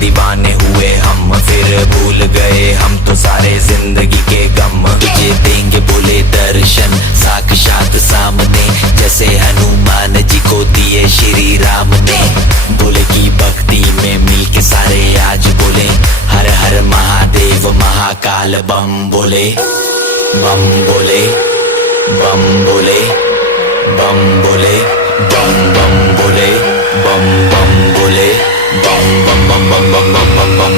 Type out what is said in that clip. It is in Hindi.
दीवाने हुए हम, फिर भूल गए हम तो सारे जिंदगी के गम। तुझे देंगे बोले दर्शन साक्षात सामने, जैसे हनुमान जी को दिए श्री राम ने। बोले की भक्ति में मिलके सारे आज बोले, हर हर महादेव महाकाल बम बोले। बम बोले, बम बोले, बम बोले, बम बम बोले, बम बम बोले, बम बम बम बम बम बम बम बम